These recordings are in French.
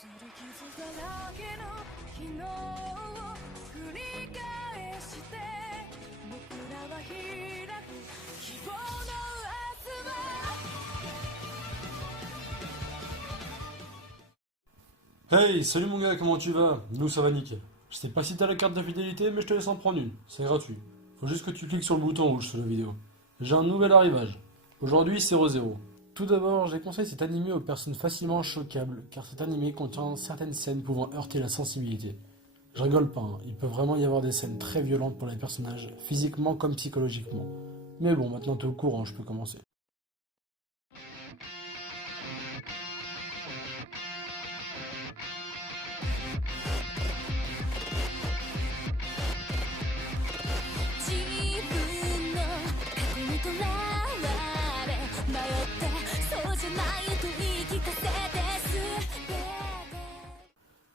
擦り傷だらけの昨日を繰り返して僕らは開く希望の明日は Hey, salut mon gars, comment tu vas? Nous ça va nickel. Je sais pas si t'as la carte de fidélité, mais je te laisse en prendre une, c'est gratuit. Faut juste que tu cliques sur le bouton rouge sur la vidéo. J'ai un nouvel arrivage. Aujourd'hui, c'est Rosero. Tout d'abord, j'ai conseillé cet animé aux personnes facilement choquables, car cet animé contient certaines scènes pouvant heurter la sensibilité. Je rigole pas, hein. Il peut vraiment y avoir des scènes très violentes pour les personnages, physiquement comme psychologiquement. Mais bon, maintenant t'es au courant, je peux commencer.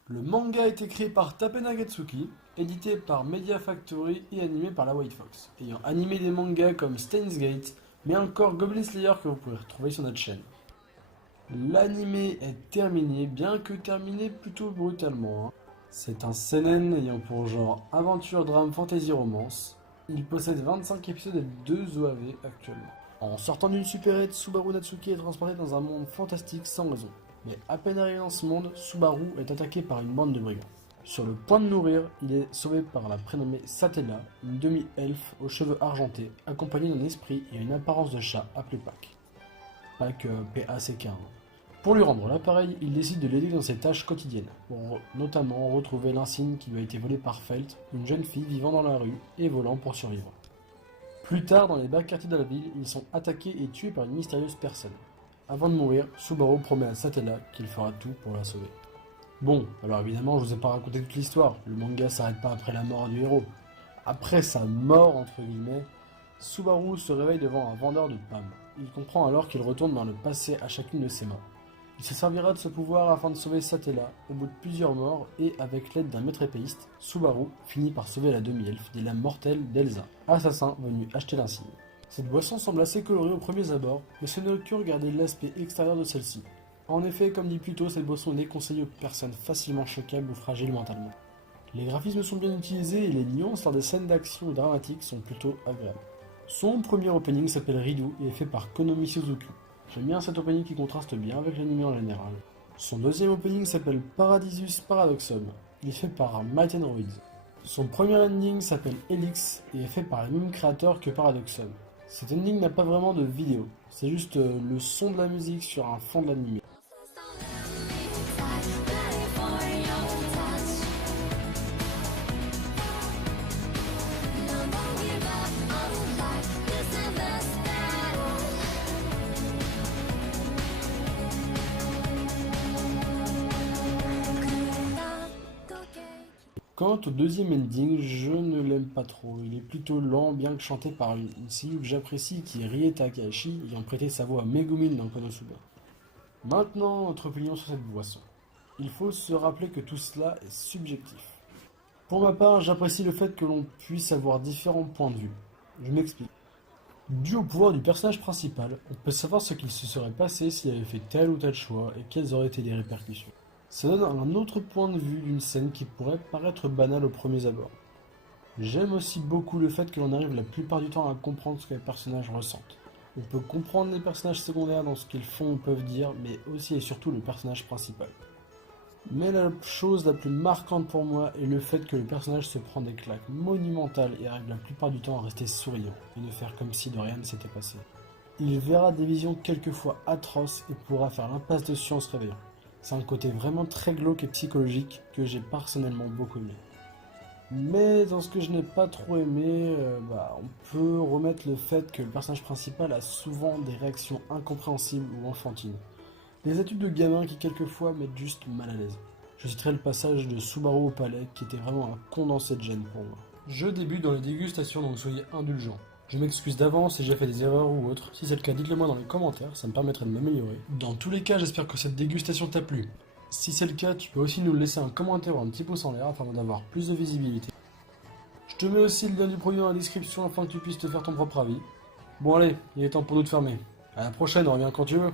Le manga est écrit par Tape Nagatsuki, édité par Media Factory et animé par la White Fox, ayant animé des mangas comme Steins Gate, mais encore Goblin Slayer que vous pouvez retrouver sur notre chaîne. L'animé est terminé, bien que terminé plutôt brutalement. C'est un seinen ayant pour genre aventure, drame, fantasy, romance. Il possède 25 épisodes et 2 OAV actuellement. En sortant d'une supérette, Subaru Natsuki est transporté dans un monde fantastique sans raison. Mais à peine arrivé dans ce monde, Subaru est attaqué par une bande de brigands. Sur le point de mourir, il est sauvé par la prénommée Satella, une demi-elfe aux cheveux argentés, accompagnée d'un esprit et une apparence de chat appelé Pac. Pac, P-A-C-K. Pour lui rendre l'appareil, il décide de l'aider dans ses tâches quotidiennes, pour notamment retrouver l'insigne qui lui a été volé par Felt, une jeune fille vivant dans la rue et volant pour survivre. Plus tard, dans les bas quartiers de la ville, ils sont attaqués et tués par une mystérieuse personne. Avant de mourir, Subaru promet à Satella qu'il fera tout pour la sauver. Bon, alors évidemment, je vous ai pas raconté toute l'histoire, le manga s'arrête pas après la mort du héros. Après sa mort, entre guillemets, Subaru se réveille devant un vendeur de pommes. Il comprend alors qu'il retourne dans le passé à chacune de ses morts. Il se servira de ce pouvoir afin de sauver Satella, au bout de plusieurs morts, et avec l'aide d'un maître épéiste, Subaru finit par sauver la demi-elfe des lames mortelles d'Elsa, assassin venu acheter l'insigne. Cette boisson semble assez colorée aux premiers abords, mais ce n'est que regarder l'aspect extérieur de celle-ci. En effet, comme dit plus tôt, cette boisson est déconseillée aux personnes facilement choquables ou fragiles mentalement. Les graphismes sont bien utilisés et les nuances lors des scènes d'action ou dramatiques sont plutôt agréables. Son premier opening s'appelle Ridu et est fait par Konomi Suzuki. J'aime bien cet opening qui contraste bien avec l'anime en général. Son deuxième opening s'appelle Paradisus Paradoxum. Il est fait par Might and Roids. Son premier ending s'appelle Helix et est fait par les mêmes créateurs que Paradoxum. Cet ending n'a pas vraiment de vidéo, c'est juste le son de la musique sur un fond de l'anime. Quant au deuxième ending, je ne l'aime pas trop. Il est plutôt lent, bien que chanté par une seiyuu que j'apprécie qui est Rie Takahashi, ayant prêté sa voix à Megumin dans Konosuba. Maintenant, notre opinion sur cette boisson. Il faut se rappeler que tout cela est subjectif. Pour ma part, j'apprécie le fait que l'on puisse avoir différents points de vue. Je m'explique. Dû au pouvoir du personnage principal, on peut savoir ce qu'il se serait passé s'il avait fait tel ou tel choix et quelles auraient été les répercussions. Ça donne un autre point de vue d'une scène qui pourrait paraître banale aux premiers abords. J'aime aussi beaucoup le fait que l'on arrive la plupart du temps à comprendre ce que les personnages ressentent. On peut comprendre les personnages secondaires dans ce qu'ils font ou peuvent dire, mais aussi et surtout le personnage principal. Mais la chose la plus marquante pour moi est le fait que le personnage se prend des claques monumentales et arrive la plupart du temps à rester souriant et ne faire comme si de rien ne s'était passé. Il verra des visions quelquefois atroces et pourra faire l'impasse dessus en se réveillant. C'est un côté vraiment très glauque et psychologique que j'ai personnellement beaucoup aimé. Mais dans ce que je n'ai pas trop aimé, on peut remettre le fait que le personnage principal a souvent des réactions incompréhensibles ou enfantines. Des attitudes de gamin qui quelquefois mettent juste mal à l'aise. Je citerai le passage de Subaru au palais qui était vraiment un condensé de gêne pour moi. Je débute dans les dégustations donc soyez indulgents. Je m'excuse d'avance si j'ai fait des erreurs ou autres. Si c'est le cas, dites-le moi dans les commentaires, ça me permettrait de m'améliorer. Dans tous les cas, j'espère que cette dégustation t'a plu. Si c'est le cas, tu peux aussi nous laisser un commentaire ou un petit pouce en l'air afin d'avoir plus de visibilité. Je te mets aussi le lien du produit dans la description afin que tu puisses te faire ton propre avis. Bon allez, il est temps pour nous de fermer. À la prochaine, reviens quand tu veux.